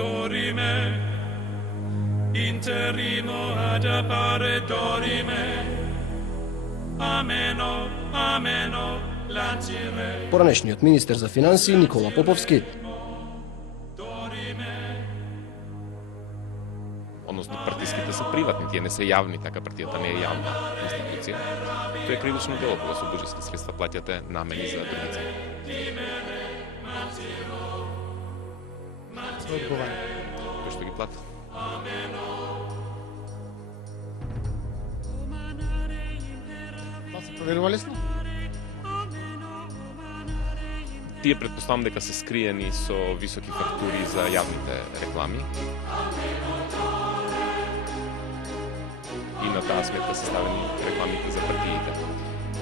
dorime, interimo ad appare dorime, ameno, ameno, lancire. Поранешниот министер за финансии Никола Поповски Односно, партиските се приватни, тие не се јавни, така партијата не е јавна институција. Тоа е кривично дело кога со буџетски средства плаќате намени за други цели. Кој одговара? Кој што ги плати? Тоа се проверува лесно? Тие предпоставам дека се скриени со високи фактури за јавните реклами. И на таа сметка се ставени рекламите за партиите,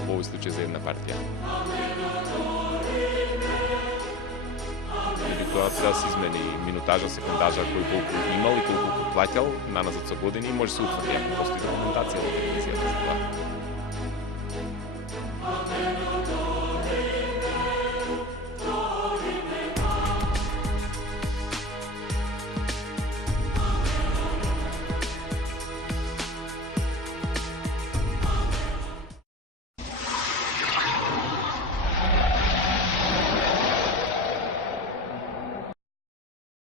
во овој случај за една партија. Или тоа треба да се измени минутажа, секундажа, кој колку имал и колку плаќал наназад со години, може се утврди ако постои документација во телевизијата за тоа.